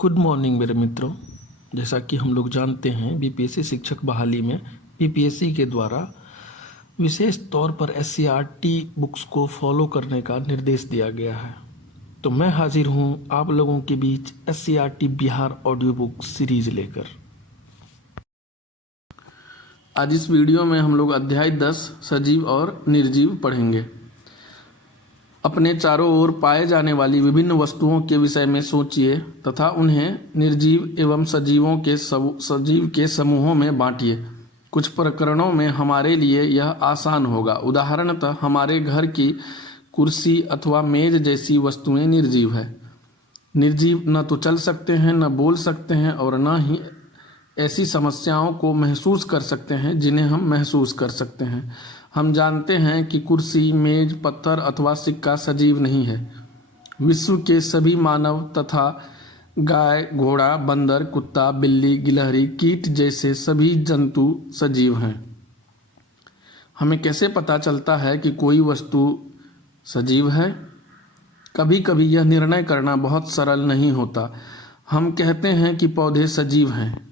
Good morning मेरे मित्रों। जैसा कि हम लोग जानते हैं, बीपीएससी शिक्षक बहाली में बीपीएससी के द्वारा विशेष तौर पर एससीईआरटी बुक्स को फॉलो करने का निर्देश दिया गया है। तो मैं हाजिर हूं आप लोगों के बीच SCERT Bihar audio book series लेकर। आज इस वीडियो में हम लोग अध्याय 10 सजीव और निर्जीव पढ़ेंगे। अपने चारों ओर पाए जाने वाली विभिन्न वस्तुओं के विषय में सोचिए तथा उन्हें निर्जीव एवं सजीव के समूहों में बांटिए। कुछ प्रकरणों में हमारे लिए यह आसान होगा। उदाहरणतः हमारे घर की कुर्सी अथवा मेज जैसी वस्तुएं निर्जीव है। निर्जीव न तो चल सकते हैं, न बोल सकते हैं और न ही ऐसी समस्याओं को महसूस कर सकते हैं जिन्हें हम महसूस कर सकते हैं। हम जानते हैं कि कुर्सी, मेज, पत्थर अथवा सिक्का सजीव नहीं है। विश्व के सभी मानव तथा गाय, घोड़ा, बंदर, कुत्ता, बिल्ली, गिलहरी, कीट जैसे सभी जंतु सजीव हैं। हमें कैसे पता चलता है कि कोई वस्तु सजीव है? कभी कभी यह निर्णय करना बहुत सरल नहीं होता। हम कहते हैं कि पौधे सजीव हैं,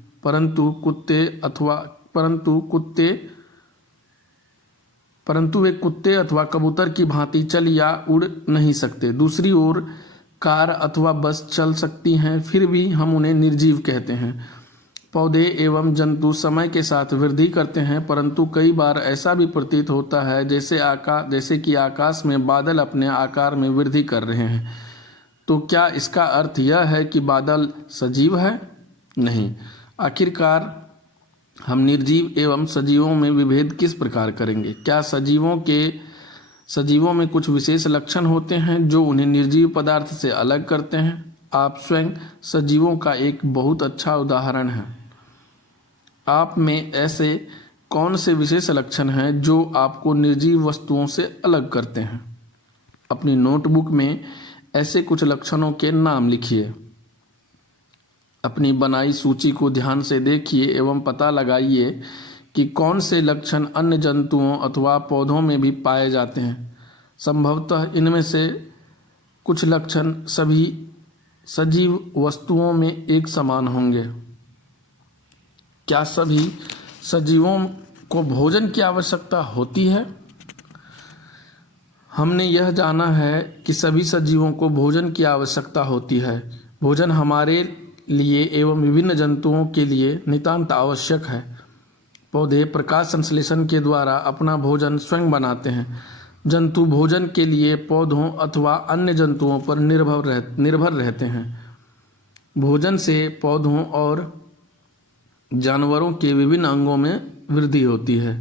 परंतु वे कुत्ते अथवा कबूतर की भांति चल या उड़ नहीं सकते। दूसरी ओर कार अथवा बस चल सकती हैं, फिर भी हम उन्हें निर्जीव कहते हैं। पौधे एवं जंतु समय के साथ वृद्धि करते हैं, परंतु कई बार ऐसा भी प्रतीत होता है जैसे कि आकाश में बादल अपने आकार में वृद्धि कर रहे हैं। तो क्या इसका अर्थ यह है कि बादल सजीव है? नहीं। आखिरकार हम निर्जीव एवं सजीवों में विभेद किस प्रकार करेंगे? क्या सजीवों में कुछ विशेष लक्षण होते हैं जो उन्हें निर्जीव पदार्थ से अलग करते हैं? आप स्वयं सजीवों का एक बहुत अच्छा उदाहरण हैं। आप में ऐसे कौन से विशेष लक्षण हैं जो आपको निर्जीव वस्तुओं से अलग करते हैं? अपनी नोटबुक में ऐसे कुछ लक्षणों के नाम लिखिए। अपनी बनाई सूची को ध्यान से देखिए एवं पता लगाइए कि कौन से लक्षण अन्य जंतुओं अथवा पौधों में भी पाए जाते हैं। संभवतः इनमें से कुछ लक्षण सभी सजीव वस्तुओं में एक समान होंगे। क्या सभी सजीवों को भोजन की आवश्यकता होती है? हमने यह जाना है कि सभी सजीवों को भोजन की आवश्यकता होती है। भोजन हमारे लिए एवं विभिन्न जंतुओं के लिए नितांत आवश्यक है। पौधे प्रकाश संश्लेषण के द्वारा अपना भोजन स्वयं बनाते हैं। जंतु भोजन के लिए पौधों अथवा अन्य जंतुओं पर निर्भर रहते हैं। भोजन से पौधों और जानवरों के विभिन्न अंगों में वृद्धि होती है।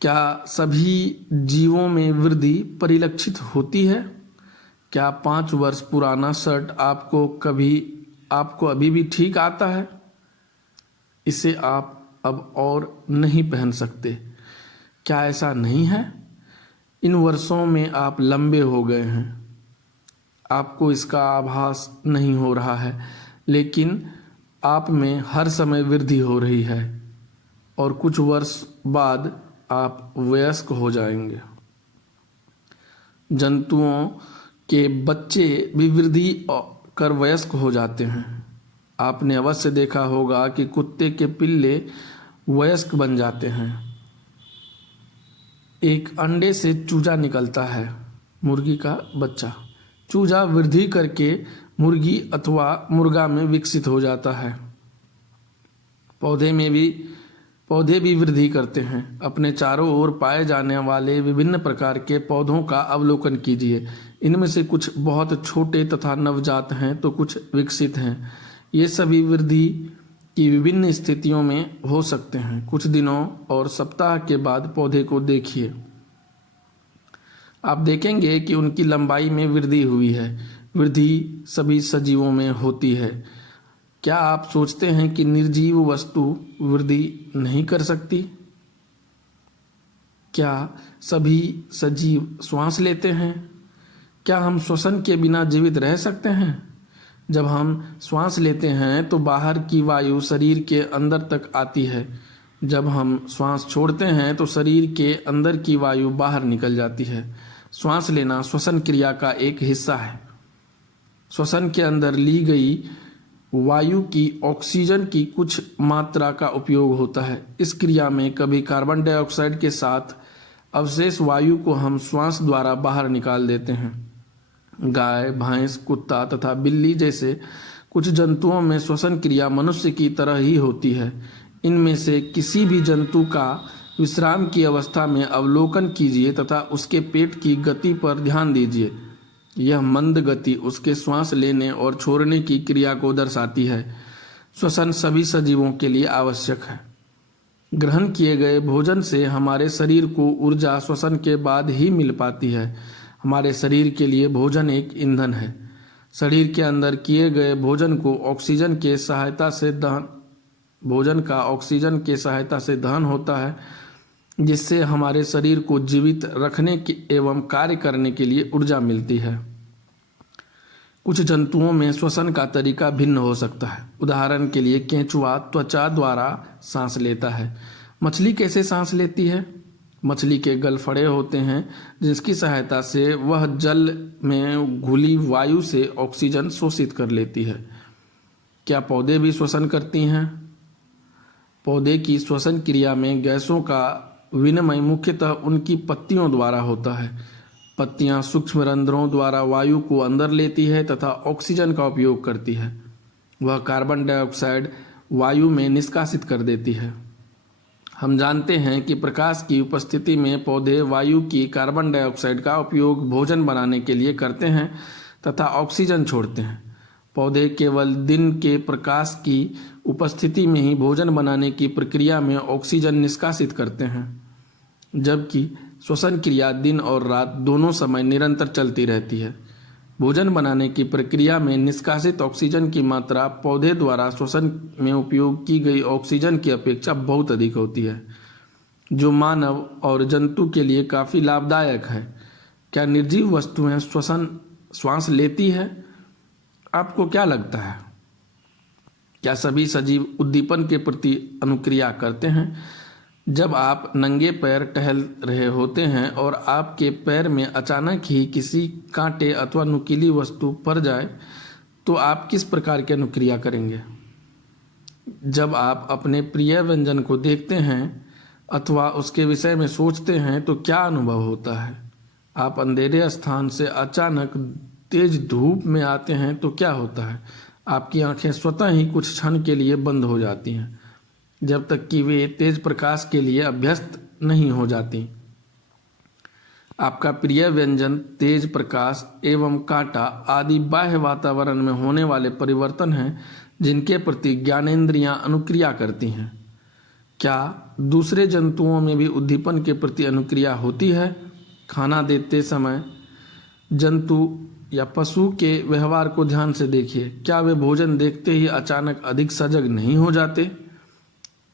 क्या सभी जीवों में वृद्धि परिलक्षित होती है? क्या 5 वर्ष पुराना शर्ट आपको अभी भी ठीक आता है? इसे आप अब और नहीं पहन सकते। क्या ऐसा नहीं है? इन वर्षों में आप लंबे हो गए हैं। आपको इसका आभास नहीं हो रहा है, लेकिन आप में हर समय वृद्धि हो रही है और कुछ वर्ष बाद आप वयस्क हो जाएंगे। जंतुओं के बच्चे भी वृद्धि कर वयस्क हो जाते हैं। आपने अवश्य देखा होगा कि कुत्ते के पिल्ले वयस्क बन जाते हैं। एक अंडे से चूजा निकलता है, मुर्गी का बच्चा। चूजा वृद्धि करके मुर्गी अथवा मुर्गा में विकसित हो जाता है। पौधे भी वृद्धि करते हैं। अपने चारों ओर पाए जाने वाले विभिन्न प्रकार के पौधों का अवलोकन कीजिए। इनमें से कुछ बहुत छोटे तथा नवजात हैं तो कुछ विकसित हैं। ये सभी वृद्धि की विभिन्न स्थितियों में हो सकते हैं। कुछ दिनों और सप्ताह के बाद पौधे को देखिए। आप देखेंगे कि उनकी लंबाई में वृद्धि हुई है। वृद्धि सभी सजीवों में होती है। क्या आप सोचते हैं कि निर्जीव वस्तु वृद्धि नहीं कर सकती? क्या सभी सजीव श्वास लेते हैं? क्या हम श्वसन के बिना जीवित रह सकते हैं? जब हम श्वास लेते हैं तो बाहर की वायु शरीर के अंदर तक आती है। जब हम श्वास छोड़ते हैं तो शरीर के अंदर की वायु बाहर निकल जाती है। श्वास लेना श्वसन क्रिया का एक हिस्सा है। श्वसन के अंदर ली गई वायु की ऑक्सीजन की कुछ मात्रा का उपयोग होता है। इस क्रिया में कभी कार्बन डाइऑक्साइड के साथ अवशेष वायु को हम श्वास द्वारा बाहर निकाल देते हैं। गाय, भैंस, कुत्ता तथा बिल्ली जैसे कुछ जंतुओं में श्वसन क्रिया मनुष्य की तरह ही होती है। इनमें से किसी भी जंतु का विश्राम की अवस्था में अवलोकन कीजिए तथा उसके पेट की गति पर ध्यान दीजिए। यह मंद गति उसके श्वास लेने और छोड़ने की क्रिया को दर्शाती है। श्वसन सभी सजीवों के लिए आवश्यक है। ग्रहण किए गए भोजन से हमारे शरीर को ऊर्जा श्वसन के बाद ही मिल पाती है। हमारे शरीर के लिए भोजन एक ईंधन है। शरीर के अंदर किए गए भोजन का ऑक्सीजन के सहायता से दहन होता है, जिससे हमारे शरीर को जीवित रखने की एवं कार्य करने के लिए ऊर्जा मिलती है। कुछ जंतुओं में श्वसन का तरीका भिन्न हो सकता है। उदाहरण के लिए केंचुआ त्वचा द्वारा सांस लेता है। मछली कैसे सांस लेती है? मछली के गलफड़े होते हैं, जिसकी सहायता से वह जल में घुली वायु से ऑक्सीजन शोषित कर लेती है। क्या पौधे भी श्वसन करती हैं? पौधे की श्वसन क्रिया में गैसों का विनिमय मुख्यतः उनकी पत्तियों द्वारा होता है। पत्तियां सूक्ष्म रंध्रों द्वारा वायु को अंदर लेती है तथा ऑक्सीजन का उपयोग करती है। वह कार्बन डाइऑक्साइड वायु में निष्कासित कर देती है। हम जानते हैं कि प्रकाश की उपस्थिति में पौधे वायु की कार्बन डाइऑक्साइड का उपयोग भोजन बनाने के लिए करते हैं तथा ऑक्सीजन छोड़ते हैं। पौधे केवल दिन के प्रकाश की उपस्थिति में ही भोजन बनाने की प्रक्रिया में ऑक्सीजन निष्कासित करते हैं, जबकि श्वसन क्रिया दिन और रात दोनों समय निरंतर चलती रहती है। भोजन बनाने की प्रक्रिया में निष्कासित ऑक्सीजन की मात्रा पौधे द्वारा श्वसन में उपयोग की गई ऑक्सीजन की अपेक्षा बहुत अधिक होती है, जो मानव और जंतु के लिए काफ़ी लाभदायक है। क्या निर्जीव वस्तुएं श्वास लेती है? आपको क्या लगता है? क्या सभी सजीव उद्दीपन के प्रति अनुक्रिया करते हैं? जब आप नंगे पैर टहल रहे होते हैं और आपके पैर में अचानक ही किसी कांटे अथवा नुकीली वस्तु पड़ जाए, तो आप किस प्रकार की अनुक्रिया करेंगे? जब आप अपने प्रिय व्यंजन को देखते हैं अथवा उसके विषय में सोचते हैं, तो क्या अनुभव होता है? आप अंधेरे स्थान से अचानक तेज धूप में आते हैं तो क्या होता है? आपकी आंखें स्वतः ही कुछ क्षण के लिए बंद हो जाती हैं, जब तक कि वे तेज प्रकाश के लिए अभ्यस्त नहीं हो जाती। आपका प्रिय व्यंजन, तेज प्रकाश एवं कांटा आदि बाह्य वातावरण में होने वाले परिवर्तन हैं, जिनके प्रति ज्ञानेंद्रियां अनुक्रिया करती हैं। क्या दूसरे जंतुओं में भी उद्दीपन के प्रति अनुक्रिया होती है? खाना देते समय जंतु या पशु के व्यवहार को ध्यान से देखिए। क्या वे भोजन देखते ही अचानक अधिक सजग नहीं हो जाते?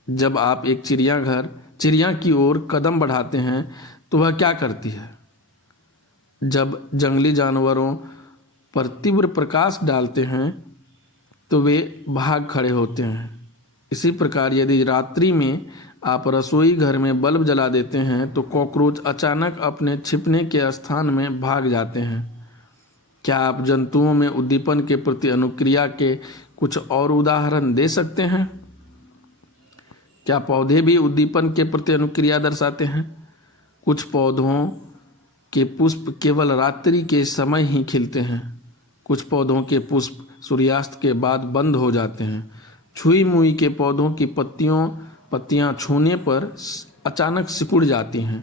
जब आप एक चिड़िया की ओर कदम बढ़ाते हैं तो वह क्या करती है? जब जंगली जानवरों पर तीव्र प्रकाश डालते हैं तो वे भाग खड़े होते हैं। इसी प्रकार यदि रात्रि में आप रसोई घर में बल्ब जला देते हैं तो कॉकरोच अचानक अपने छिपने के स्थान में भाग जाते हैं। क्या आप जंतुओं में उद्दीपन के प्रति अनुक्रिया के कुछ और उदाहरण दे सकते हैं? क्या पौधे भी उद्दीपन के प्रति अनुक्रिया दर्शाते हैं? कुछ पौधों के पुष्प केवल रात्रि के समय ही खिलते हैं। कुछ पौधों के पुष्प सूर्यास्त के बाद बंद हो जाते हैं। छुई मुई के पौधों की पत्तियां छूने पर अचानक सिकुड़ जाती हैं।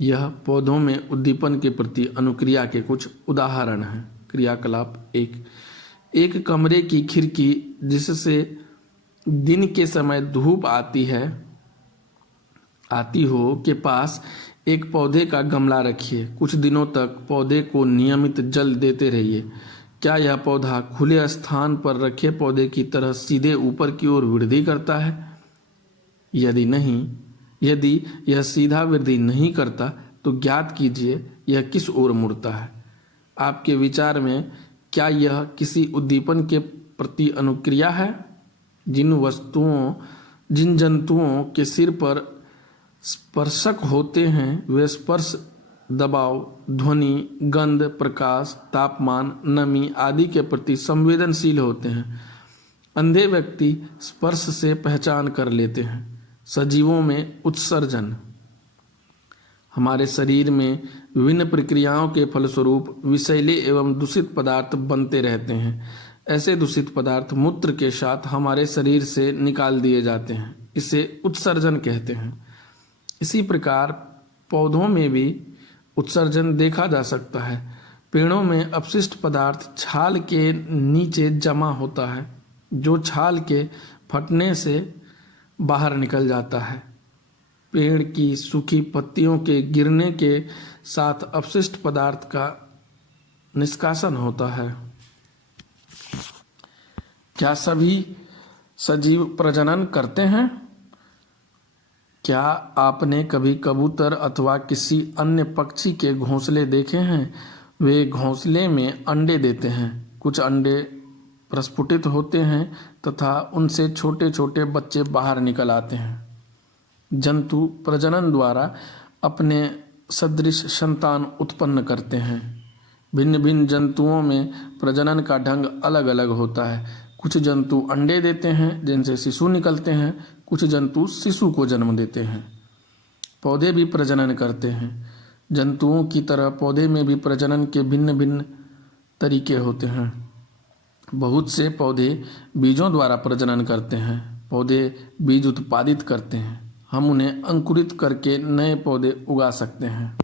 यह पौधों में उद्दीपन के प्रति अनुक्रिया के कुछ उदाहरण हैं। क्रियाकलाप 1। एक कमरे की खिड़की जिससे दिन के समय धूप आती हो के पास एक पौधे का गमला रखिए। कुछ दिनों तक पौधे को नियमित जल देते रहिए। क्या यह पौधा खुले स्थान पर रखे पौधे की तरह सीधे ऊपर की ओर वृद्धि करता है? यदि यह सीधा वृद्धि नहीं करता तो ज्ञात कीजिए यह किस ओर मुड़ता है। आपके विचार में क्या यह किसी उद्दीपन के प्रति अनुक्रिया है? जिन जंतुओं के सिर पर स्पर्शक होते हैं वे स्पर्श दबाव, ध्वनि, गंध, प्रकाश, तापमान, नमी आदि के प्रति संवेदनशील होते हैं। अंधे व्यक्ति स्पर्श से पहचान कर लेते हैं। सजीवों में उत्सर्जन। हमारे शरीर में विभिन्न प्रक्रियाओं के फलस्वरूप विषैले एवं दूषित पदार्थ बनते रहते हैं। ऐसे दूषित पदार्थ मूत्र के साथ हमारे शरीर से निकाल दिए जाते हैं। इसे उत्सर्जन कहते हैं। इसी प्रकार पौधों में भी उत्सर्जन देखा जा सकता है। पेड़ों में अपशिष्ट पदार्थ छाल के नीचे जमा होता है, जो छाल के फटने से बाहर निकल जाता है। पेड़ की सूखी पत्तियों के गिरने के साथ अपशिष्ट पदार्थ का निष्कासन होता है। क्या सभी सजीव प्रजनन करते हैं? क्या आपने कभी कबूतर अथवा किसी अन्य पक्षी के घोंसले देखे हैं? वे घोंसले में अंडे देते हैं। कुछ अंडे प्रस्फुटित होते हैं तथा उनसे छोटे छोटे बच्चे बाहर निकल आते हैं। जंतु प्रजनन द्वारा अपने सदृश संतान उत्पन्न करते हैं। भिन्न भिन्न जंतुओं में प्रजनन का ढंग अलग अलग होता है। कुछ जंतु अंडे देते हैं जिनसे शिशु निकलते हैं। कुछ जंतु शिशु को जन्म देते हैं। पौधे भी प्रजनन करते हैं। जंतुओं की तरह पौधे में भी प्रजनन के भिन्न भिन्न तरीके होते हैं। बहुत से पौधे बीजों द्वारा प्रजनन करते हैं। पौधे बीज उत्पादित करते हैं। हम उन्हें अंकुरित करके नए पौधे उगा सकते हैं।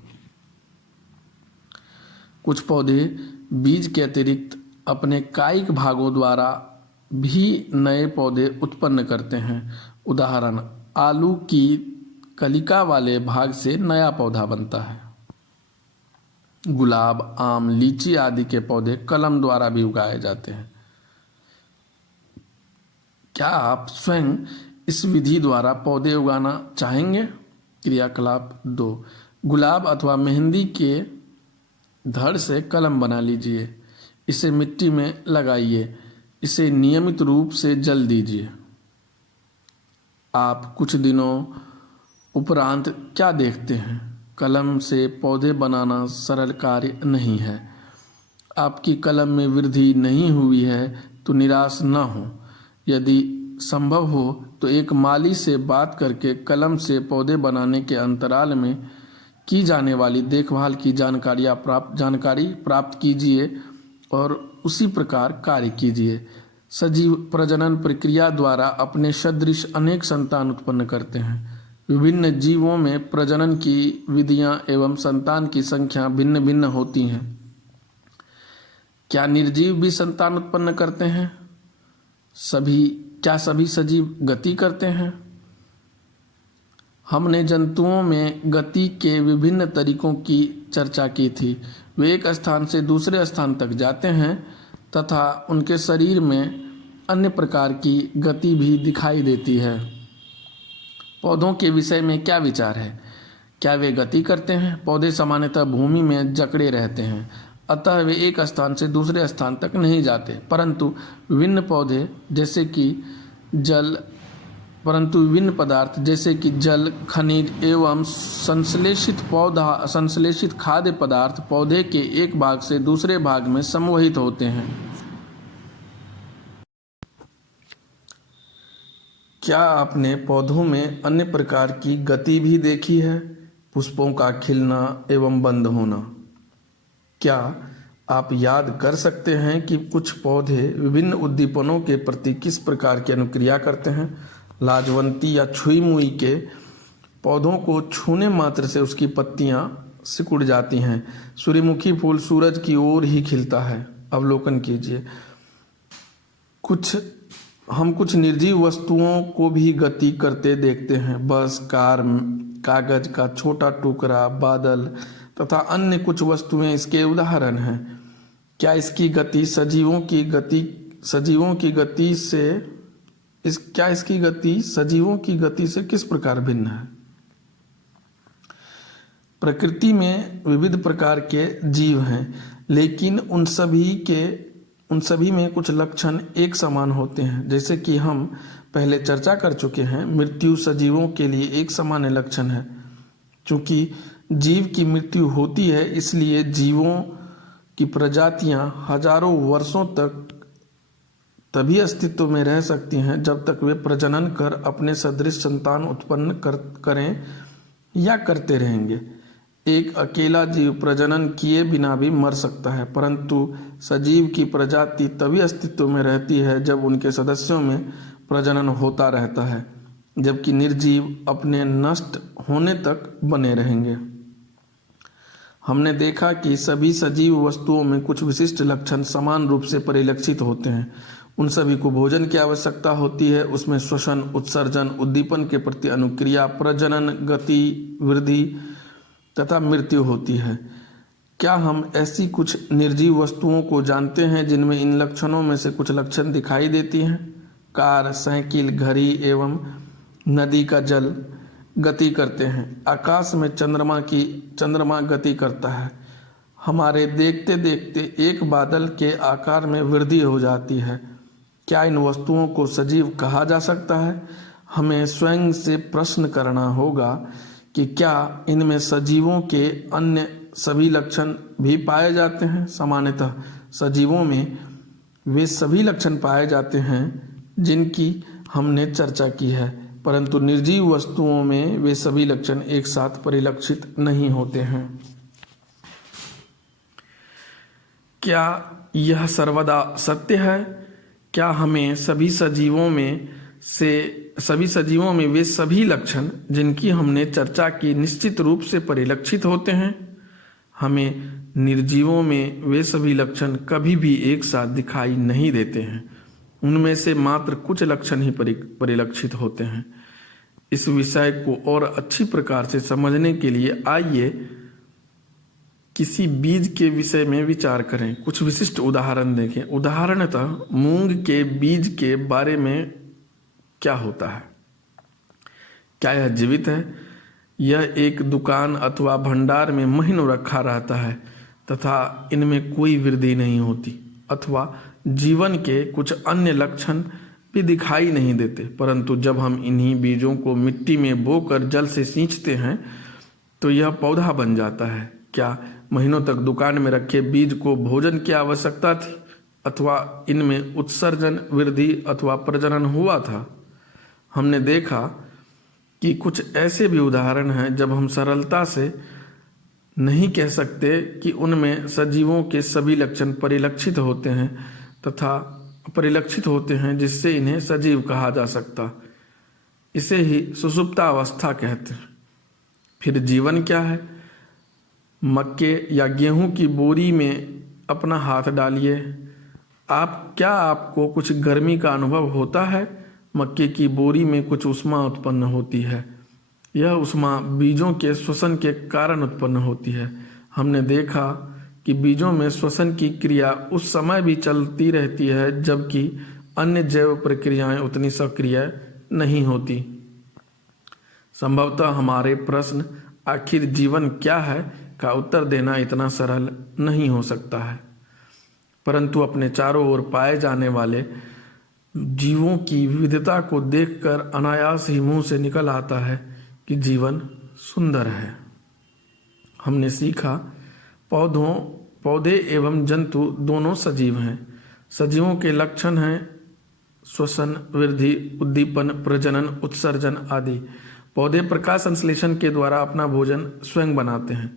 कुछ पौधे बीज के अतिरिक्त अपने कायिक भागों द्वारा भी नए पौधे उत्पन्न करते हैं। उदाहरण, आलू की कलिका वाले भाग से नया पौधा बनता है। गुलाब, आम, लीची आदि के पौधे कलम द्वारा भी उगाए जाते हैं। क्या आप स्वयं इस विधि द्वारा पौधे उगाना चाहेंगे? क्रियाकलाप 2। गुलाब अथवा मेहंदी के धड़ से कलम बना लीजिए। इसे मिट्टी में लगाइए। इसे नियमित रूप से जल दीजिए। आप कुछ दिनों उपरांत क्या देखते हैं? कलम से पौधे बनाना सरल कार्य नहीं है। आपकी कलम में वृद्धि नहीं हुई है तो निराश न हो। यदि संभव हो तो एक माली से बात करके कलम से पौधे बनाने के अंतराल में की जाने वाली देखभाल की जानकारी प्राप्त कीजिए और उसी प्रकार कार्य कीजिए। सजीव प्रजनन प्रक्रिया द्वारा अपने सदृश अनेक संतान उत्पन्न करते हैं। विभिन्न जीवों में प्रजनन की विधियां एवं संतान की संख्या भिन्न भिन्न होती हैं। क्या निर्जीव भी संतान उत्पन्न करते हैं? क्या सभी सजीव गति करते हैं? हमने जंतुओं में गति के विभिन्न तरीकों की चर्चा की थी। वे एक स्थान से दूसरे स्थान तक जाते हैं तथा उनके शरीर में अन्य प्रकार की गति भी दिखाई देती है। पौधों के विषय में क्या विचार है? क्या वे गति करते हैं? पौधे सामान्यतः भूमि में जकड़े रहते हैं, अतः वे एक स्थान से दूसरे स्थान तक नहीं जाते। परंतु विभिन्न पदार्थ जैसे कि जल, खनिज एवं संश्लेषित खाद्य पदार्थ पौधे के एक भाग से दूसरे भाग में संवहित होते हैं। क्या आपने पौधों में अन्य प्रकार की गति भी देखी है? पुष्पों का खिलना एवं बंद होना। क्या आप याद कर सकते हैं कि कुछ पौधे विभिन्न उद्दीपनों के प्रति किस प्रकार की अनुक्रिया करते हैं? लाजवंती या छुई मुई के पौधों को छूने मात्र से उसकी पत्तियां सिकुड़ जाती हैं। सूर्यमुखी फूल सूरज की ओर ही खिलता है। अवलोकन कीजिए। हम कुछ निर्जीव वस्तुओं को भी गति करते देखते हैं। बस, कार, कागज का छोटा टुकड़ा, बादल तथा अन्य कुछ वस्तुएं इसके उदाहरण हैं। क्या इसकी गति सजीवों की गति से किस प्रकार भिन्न है? प्रकृति में विविध प्रकार के जीव हैं, लेकिन उन सभी में कुछ लक्षण एक समान होते हैं। जैसे कि हम पहले चर्चा कर चुके हैं, मृत्यु सजीवों के लिए एक सामान्य लक्षण है। चूंकि जीव की मृत्यु होती है, इसलिए जीवों की प्रजातियां हजारों वर्षों तक तभी अस्तित्व में रह सकती हैं जब तक वे प्रजनन कर अपने सदृश संतान उत्पन्न करें या करते रहेंगे। एक अकेला जीव प्रजनन किए बिना भी मर सकता है, परंतु सजीव की प्रजाति तभी अस्तित्व में रहती है जब उनके सदस्यों में प्रजनन होता रहता है, जबकि निर्जीव अपने नष्ट होने तक बने रहेंगे। हमने देखा कि सभी सजीव वस्तुओं में कुछ विशिष्ट लक्षण समान रूप से परिलक्षित होते हैं। उन सभी को भोजन की आवश्यकता होती है। उसमें श्वसन, उत्सर्जन, उद्दीपन के प्रति अनुक्रिया, प्रजनन, गति, वृद्धि तथा मृत्यु होती है। क्या हम ऐसी कुछ निर्जीव वस्तुओं को जानते हैं जिनमें इन लक्षणों में से कुछ लक्षण दिखाई देती हैं? कार, साइकिल, घड़ी एवं नदी का जल गति करते हैं। आकाश में चंद्रमा गति करता है। हमारे देखते देखते एक बादल के आकार में वृद्धि हो जाती है। क्या इन वस्तुओं को सजीव कहा जा सकता है? हमें स्वयं से प्रश्न करना होगा कि क्या इनमें सजीवों के अन्य सभी लक्षण भी पाए जाते हैं? सामान्यतः सजीवों में वे सभी लक्षण पाए जाते हैं जिनकी हमने चर्चा की है, परंतु निर्जीव वस्तुओं में वे सभी लक्षण एक साथ परिलक्षित नहीं होते हैं। क्या यह सर्वदा सत्य है? क्या हमें सभी सजीवों में वे सभी लक्षण जिनकी हमने चर्चा की निश्चित रूप से परिलक्षित होते हैं? हमें निर्जीवों में वे सभी लक्षण कभी भी एक साथ दिखाई नहीं देते हैं। उनमें से मात्र कुछ लक्षण ही परिलक्षित होते हैं। इस विषय को और अच्छी प्रकार से समझने के लिए आइए किसी बीज के विषय में विचार करें। कुछ विशिष्ट उदाहरण देखें। उदाहरणतः मूंग के बीज के बारे में क्या होता है? क्या यह जीवित है? यह एक दुकान अथवा भंडार में महीनों रखा रहता है तथा इनमें कोई वृद्धि नहीं होती, अथवा जीवन के कुछ अन्य लक्षण भी दिखाई नहीं देते, परंतु जब हम इन्हीं बीजों को मिट्टी में बोकर जल से सींचते हैं तो यह पौधा बन जाता है। क्या महीनों तक दुकान में रखे बीज को भोजन की आवश्यकता थी, अथवा इनमें उत्सर्जन, वृद्धि अथवा प्रजनन हुआ था? हमने देखा कि कुछ ऐसे भी उदाहरण हैं जब हम सरलता से नहीं कह सकते कि उनमें सजीवों के सभी लक्षण परिलक्षित होते हैं जिससे इन्हें सजीव कहा जा सकता। इसे ही सुषुप्तावस्था कहते हैं। फिर जीवन क्या है? मक्के या गेहूं की बोरी में अपना हाथ डालिए। आपको कुछ गर्मी का अनुभव होता है? मक्के की बोरी में कुछ ऊष्मा उत्पन्न होती है। यह ऊष्मा बीजों के श्वसन के कारण उत्पन्न होती है। हमने देखा कि बीजों में श्वसन की क्रिया उस समय भी चलती रहती है जबकि अन्य जैव प्रक्रियाएं उतनी सक्रिय नहीं होती। संभवतः हमारे प्रश्न आखिर जीवन क्या है का उत्तर देना इतना सरल नहीं हो सकता है, परंतु अपने चारों ओर पाए जाने वाले जीवों की विविधता को देखकर अनायास ही मुंह से निकल आता है कि जीवन सुंदर है। हमने सीखा पौधे एवं जंतु दोनों सजीव हैं। सजीवों के लक्षण हैं श्वसन, वृद्धि, उद्दीपन, प्रजनन, उत्सर्जन आदि। पौधे प्रकाश संश्लेषण के द्वारा अपना भोजन स्वयं बनाते हैं।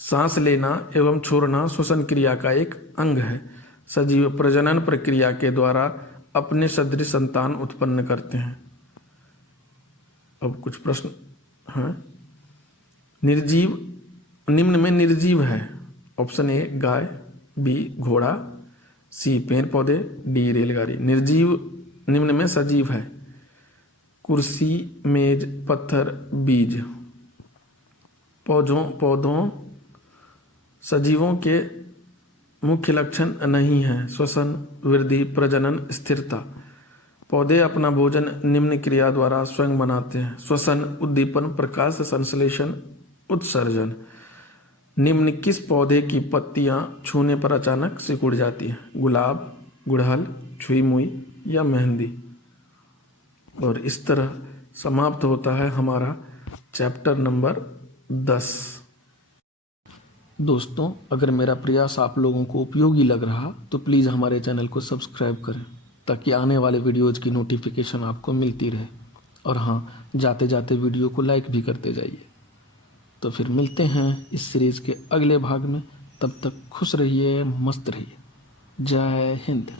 सांस लेना एवं छोड़ना श्वसन क्रिया का एक अंग है। सजीव प्रजनन प्रक्रिया के द्वारा अपने सदृश संतान उत्पन्न करते हैं। अब कुछ प्रश्न हैं। निर्जीव निम्न में निर्जीव है। ऑप्शन ए गाय, बी घोड़ा, सी पेड़ पौधे, डी रेलगाड़ी। निर्जीव निम्न में सजीव है। कुर्सी, मेज, पत्थर, बीज। पौधों सजीवों के मुख्य लक्षण नहीं है श्वसन, वृद्धि, प्रजनन, स्थिरता। पौधे अपना भोजन निम्न क्रिया द्वारा स्वयं बनाते हैं: श्वसन, उद्दीपन, प्रकाश संश्लेषण, उत्सर्जन। निम्न किस पौधे की पत्तियां छूने पर अचानक सिकुड़ जाती हैं? गुलाब, गुड़हल, छुई मुई या मेहंदी। और इस तरह समाप्त होता है हमारा चैप्टर नंबर 10। दोस्तों, अगर मेरा प्रयास आप लोगों को उपयोगी लग रहा तो प्लीज़ हमारे चैनल को सब्सक्राइब करें ताकि आने वाले वीडियोज़ की नोटिफिकेशन आपको मिलती रहे। और हाँ, जाते जाते वीडियो को लाइक भी करते जाइए। तो फिर मिलते हैं इस सीरीज़ के अगले भाग में। तब तक खुश रहिए, मस्त रहिए। जय हिंद।